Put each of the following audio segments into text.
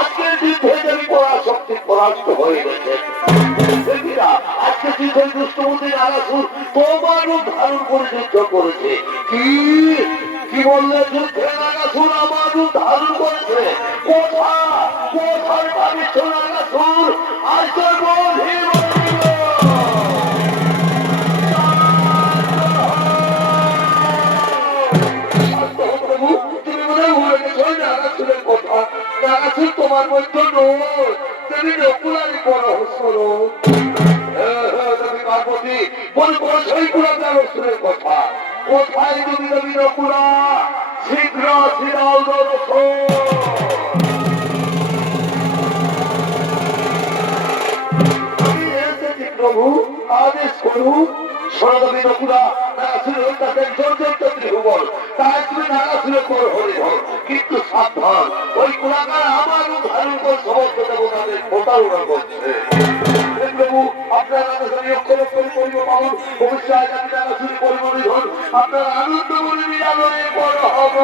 আজকের যুদ্ধে দেবী পরাশক্তি পরাজিত হয়ে গেছে। আজকে যুদ্ধে দুষ্টবুদ্ধি নাগাসুর তোমার রূপ ধারণ করে যুদ্ধ করেছে। কি কি বললে? যুদ্ধে নাগাসুর আমার রূপ ধারণ করেছে। কোথায় পাবিছ নাগাসুর? আজ তোর বন্ধি তোমার মধ্যে নয়, তুমি নকুলারই পরহস্বর। পার্বতী বল সেই কুলা সুরের কথা। কোথায় তুমি দেবী নকুলা? শীঘ্র আমি এসেছি প্রভু, আদেশ করুন। সরদেবী নকুলা নাগাসুরের কাছে জর্জরিত ত্রিভুবন, তাই তুমি নাগাসুরের পর হরে ধর। কিন্তু সাবধান, ওই কুলাকার আমার ধারণ করে সমস্ত দেবতাদের প্রতারণা করছে। প্রভু আপনার নাগাসুরি অক্ষর অক্ষর করিব পালন, ভবিষ্যৎ আমি নাগাসুরি করিব নিধন। আপনার আনন্দ বলে মিলালয়ে বড় হব।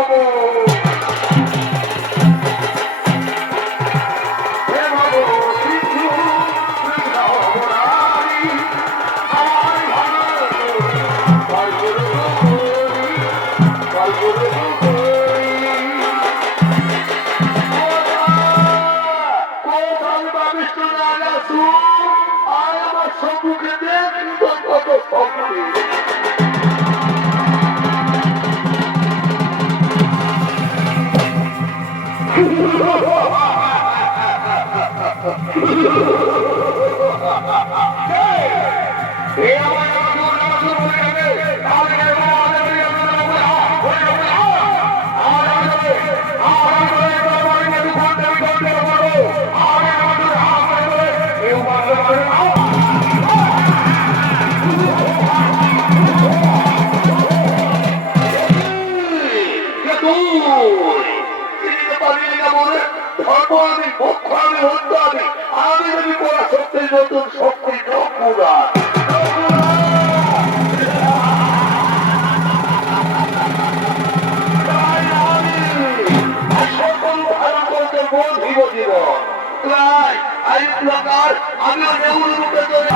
আমি যদি পড়া শক্তি নতুন শক্তি নকুলা সকল ভালো করতে বধিব জীবন। তাই আই প্রকার আমিও নেউল রূপে ধরে